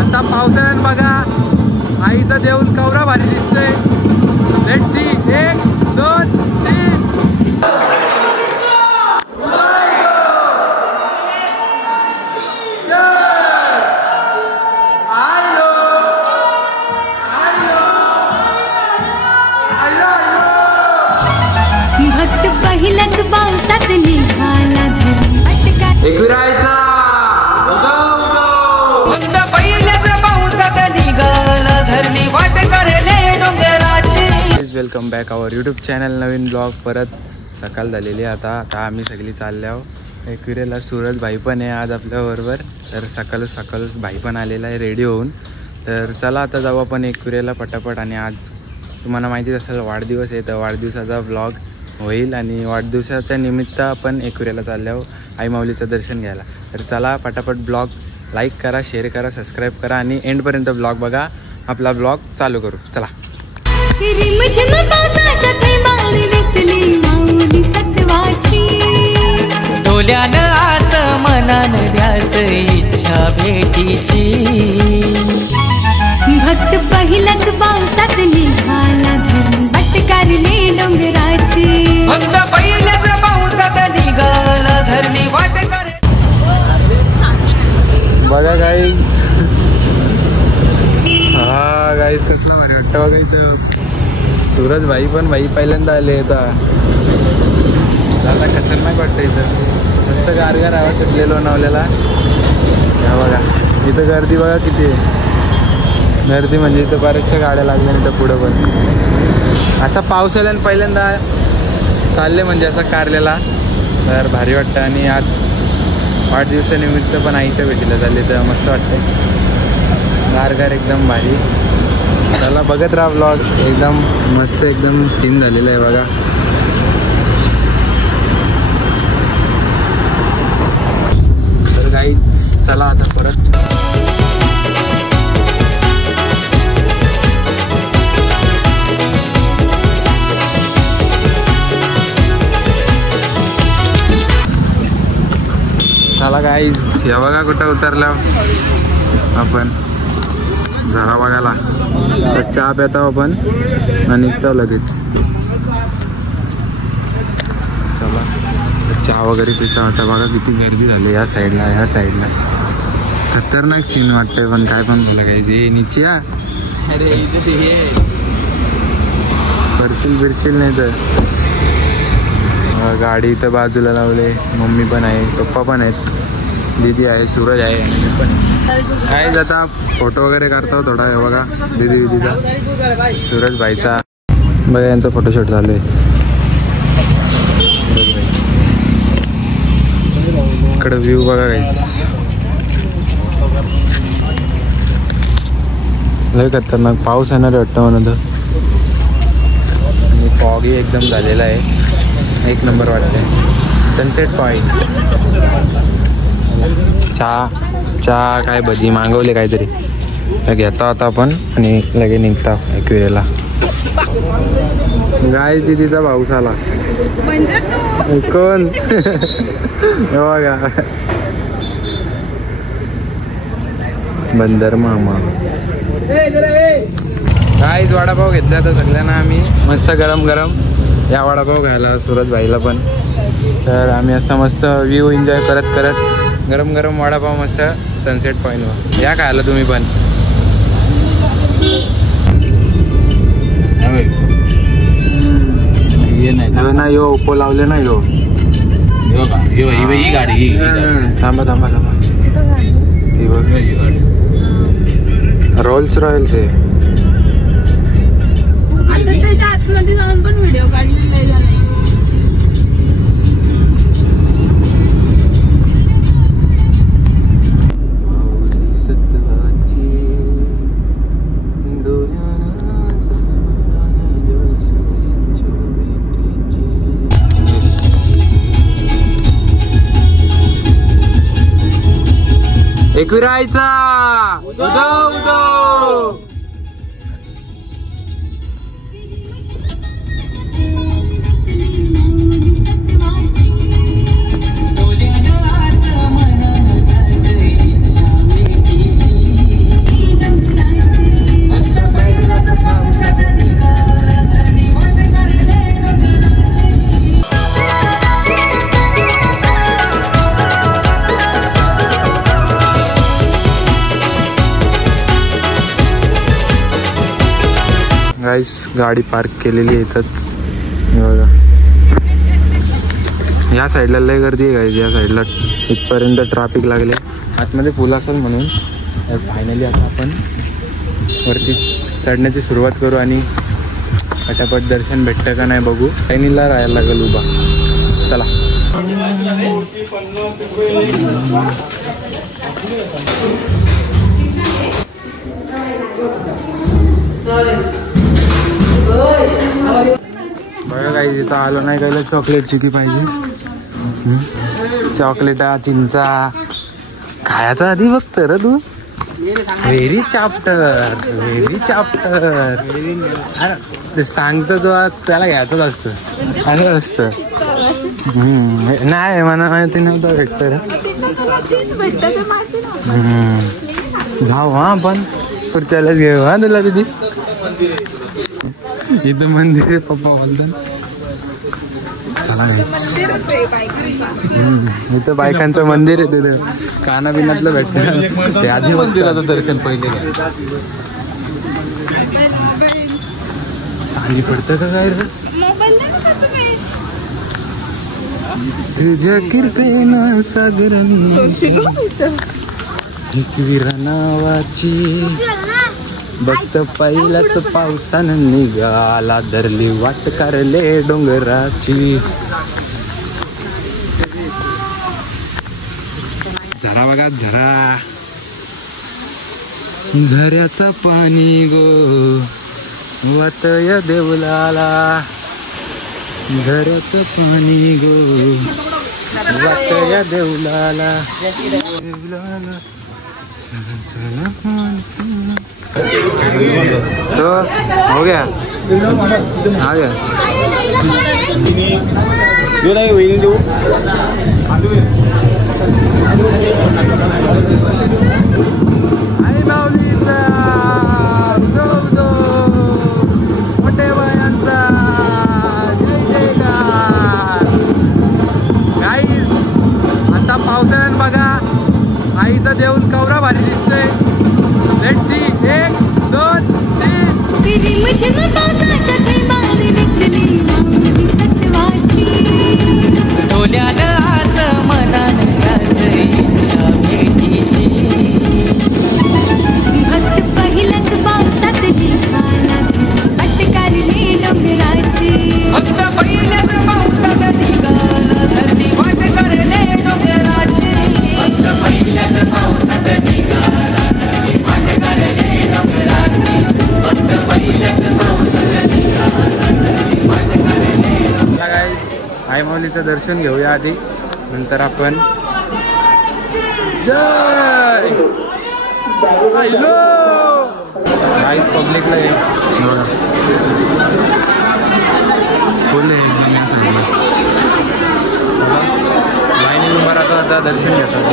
आता पावसाळ्यात बघा आईचा देऊळ कवरा भारी दिसतोय. Let's see 1 2 3. भक्त पहिल्याच पावसात निघाला एकविरायचा भक्त पहिल्याच पावसात निघाला धरणी वाट करले डोंगराची. वेलकम बॅक आवर यूट्यूब चॅनल. नवीन ब्लॉग परत सकाळ झालेली आता आम्ही सगळी चालले आहोत. एकविरेला सूरज भाई पण आहे आज आपल्याबरोबर. तर सकाळच भाई पण आलेला आहे रेडी होऊन. तर चला आता जाऊ आपण एकविरेला पटापट. आणि आज तुम्हाला माहितीच असेल वाढदिवस आहे, तर वाढदिवसाचा ब्लॉग होईल. आणि वाढदिवसाच्या निमित्त आपण एकविरेला चालले आहोत आई माऊलीचं दर्शन घ्यायला. तर चला पटापट ब्लॉग लाईक करा, शेअर करा, सबस्क्राईब करा आणि एंडपर्यंत ब्लॉग बघा. आपला ब्लॉग चालू करू. चला. डोल्यानं आस मनान द्यास इच्छा भेटीची. भक्त पहिल्याच पावसात निघाला वाट करले डोंगराची. भक्त पहिल्याच पावसात निघाला धरणी वाट कर. बघा गाईस, हा गाईस कसं भारी वाटतं बघा इथं. सूरज भाई पण भाई पहिल्यांदा आले आता खतरनाक वाटतं इथं. मस्त गारगार आवाज सुटलेलो लोणावल्याला. बघा इथं गर्दी बघा किती आहे. गर्दी म्हणजे इथं बऱ्याचशा गाड्या लागल्या इथं पुढं पण. असा पावसाळ्यानं पहिल्यांदा चालले म्हणजे असा कारलेला. तर भारी वाटतं. आणि आज वाढदिवसानिमित्त पण आईच्या भेटीला चालले तर मस्त वाटते. गारगार एकदम भारी. त्याला बघत राहा ब्लॉग. एकदम मस्त एकदम सीन झालेलं आहे बघा. तर गाईच चला आता परत. चला गाईज, या बघा कुठं उतरलो आपण. झरा बघायला. तर चहा पितो आपण आणि निघतो लगेच. चला चहा वगैरे पिता होता. बघा किती गर्दी झाली या साईडला. खतरनाक सीन वाटतंय पण काय पण बोला गाईज. नीचे या. अरे इथे हे बिरशील नाही तर. गाडी इथं बाजूला लावले. मम्मी पण आहे, पप्पा पण आहेत, दीदी आहे, सूरज आहे आणि मी पण आहे. आता फोटो वगैरे करतो थोडा. हे बघा दीदीचा, सूरज भाईचा. बघा यांचा फोटोशूट चालू आहे. इकडं व्ह्यू बघा काहीच लय खतरनाक. पाऊस येणार वाटतं म्हणून. आणि फॉगी एकदम झालेला आहे. एक नंबर वाटते. Sunset point. चहा काय भजी मागवले काहीतरी घेता आता आपण आणि लगे निघता एकविरेला. गाय दीदीचा भाऊस आला म्हणजे तू कोण. बघा बंदर मामा. गाईच वडापाव घेतला तर सगळ्यांना आम्ही मस्त गरम या वडापाव घ्यायला सूरज भाईला पण. तर आम्ही असं मस्त व्ह्यू एन्जॉय करत गरम वडापाव मस्त सनसेट पॉईंटवर. या खायला तुम्ही पण. ना यो ओप्पो लावले ना यो. थांबा रोल्स रॉयल्स आहे. आतमध्ये जाऊन पण व्हिडिओ काढलेला आहे. एकविरायचा उदो. गाईस गाडी पार्क केलेली आहे इथंच बघा. या साईडला लय गर्दी आहे गाईस. या साईडला इथपर्यंत ट्रॅफिक लागले. आतमध्ये पूल असेल म्हणून. तर फायनली आता आपण वरती चढण्याची सुरुवात करू आणि पटापट दर्शन भेटतं का नाही बघू. लाईनीला राहायला लागेल उभा. चला. बघा काही इथं आलो नाही काय चॉकलेट किती पाहिजे. चॉकलेटा चिंचा खायचा आधी बघत र तू. Very chapter very chapter. ते सांगतो जो त्याला घ्यायचंच असतं असं असतं. नाही मला माहिती नव्हतं भेटत रे. जाऊ हा आपण पुढच्यालाच घेऊ हा तुला तिथे. इथं मंदिर आहे पप्पा बोलतात. चला इथं बायकांचं मंदिर आहे तिथं. काना बिनातलं भेटतं ते आधी मंदिराचं दर्शन पहिले आधी पडतं का काय रे. तुझ्या कृपेनं सागरांनी एक विरा नावाची बघत पहिल्याच पावसानं निघाला धरली वाट कारले डोंगराची. झरा बघा झरा. झऱ्याचं पाणी गो वाटया देवलाला. झऱ्याचं पाणी गो वाटया देवलाला. तो हो गया आ गया. आई माऊलीचा उदो उदो मोठे बायांचा जय जयकार. गाईस आता पावसाळ्यात बघा आईचं देऊळ कवरा भारी दिसतंय. Let's see. 1 2 3. रिमझिम पावसाच्या थेंबांनी दिसली माऊली सत्वाची. डोल्यानं आस मनानं ध्यास इच्छा भेटीची. भक्त पहिल्याच पावसात निघाला पटकारले डोंगराची. फक्त पहिल्याच पावसात निघाला धरली वाट करले डोंगराची. फक्त पहिल्याच पावसात निघाला धरली वाट करले डोंगराची. फक्त पहिल्याच पावसात निघाला धरली वाट करले. आई माऊलीचं दर्शन घेऊया आधी नंतर आपण जय हॅलो गाईस पब्लिकला फुल लाईनी उभा राहतो. आता दर्शन घेतात.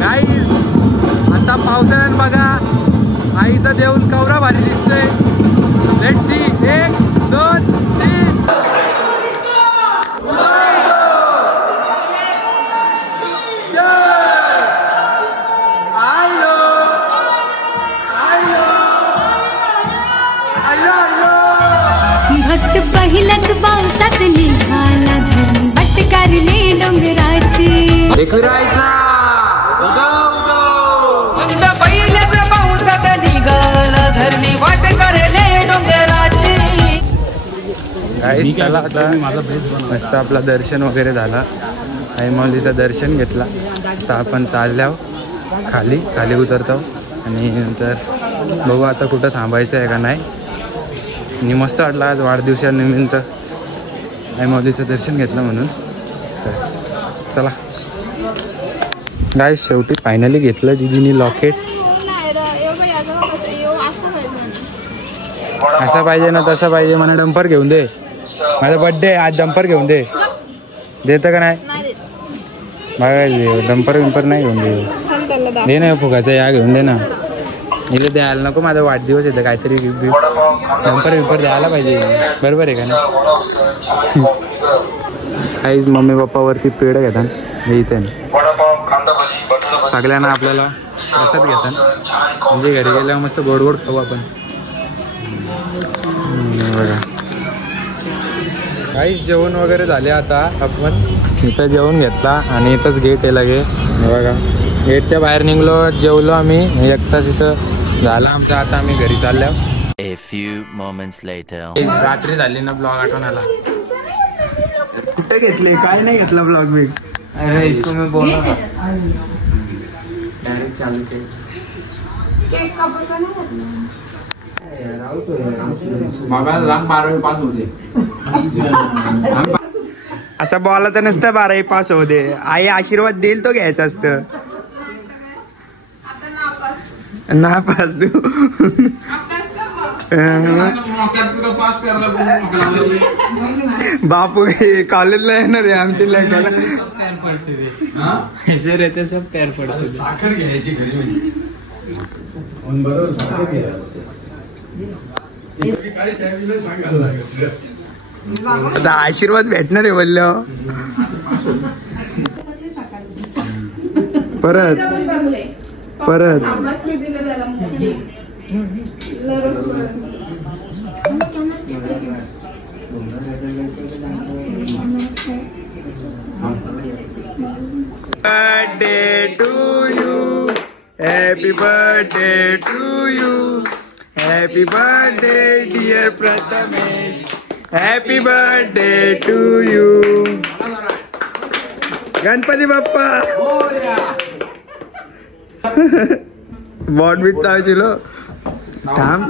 गाईस आता पावसाळ्यात बघा आईचं देऊळ कवरा भारी दिसतंय. Let's see. 1 2 3. पहिल्याच पावसात निघाला धन पटकारले डोंगराची फक्त पहिल्याच पावसात निघाला धरणी वाट करले डोंगराची. गाईस चला आता मस्त आपला दर्शन वगैरे झाला. आई माऊलीचं दर्शन घेतला. आता आपण चालल्यावर खाली उतरतो आणि नंतर बघू आता कुठं थांबायचं आहे का नाही. आणि मस्त वाटलं आज वाढदिवसानिमित्त आई माऊलीचं दर्शन घेतलं म्हणून. तर चला गाईस शेवटी फायनली घेतलं दीदीनी लॉकेट. असं पाहिजे ना तसं पाहिजे. मला डंपर घेऊन दे. माझा बर्थडे आज. डंपर घेऊन दे. देतं का नाही बघा. डंपर विंपर नाही घेऊन दे ना. फुगाचा या घेऊन दे ना. इथे द्यायला नको. माझा वाढदिवस येतं काहीतरी डंपर विंपर द्यायला पाहिजे. बरोबर आहे का नाही. काहीच मम्मी पप्पावरती पेढ घेतात. हे इथे सगळ्यांना आपल्याला प्रसाद घेतात. म्हणजे घरी गेल्यावर मस्त गोड गोड खाऊ आपण. बघा काहीच जेवण वगैरे झाले. आता आपण इथं जेवण घेतला आणि इथंच गेट आहे लगे. बघा गेटच्या बाहेर निघलो. जेवलो आम्ही. एक तास इथं झाला आमचा. आता आम्ही घरी चाललो. A few moments later. रात्री झाली ना. ब्लॉग आठवण आला. कुठे घेतले काय नाही घेतला ब्लॉग मी. अरे इसको मी बोललो ना. डायरेक्ट चालू केलं. असं बोला तर नसतं 12वी पास होऊ दे. आई आशीर्वाद देईल तो घ्यायचा असतं. नापास तू बापू कॉलेजला येणार आहे आमच्या लेकाला. सब तयार पडते. साखर घ्यायची घरी आता आशीर्वाद भेटणार आहे बोललो. परत birthday to you. Happy birthday to you. Happy birthday dear Prathamesh. Happy birthday to you. Ganpati Bappa. बॉट बीट लावचिलो. थांब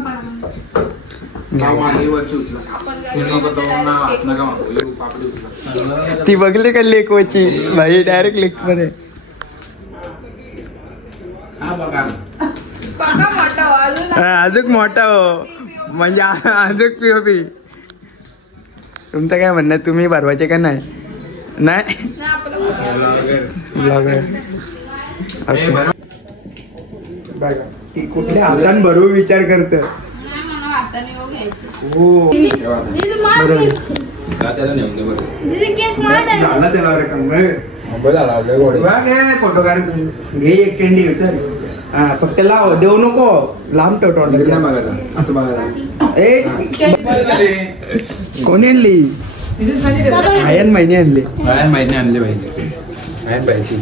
ती बघली का लेकवाची भाई. डायरेक्ट लेक मध्ये अजून मोठा हो. म्हणजे अजून पीओपी. तुमचं काय म्हणणं. तुम्ही भरवायचे का नाही. नाही ब्लॉगर ती कुठल्या हातान भरू विचार करत. हो झाला त्याला फोटो काढ. घे एक कॅन्डी विचार. हा फक्त लाव. देऊ नको. लांब ठेव. कोणी आणली. आयन महिने आणले. आणले पाहिजे.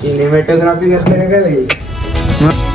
सिनेमॅटोग्राफी करते का काय.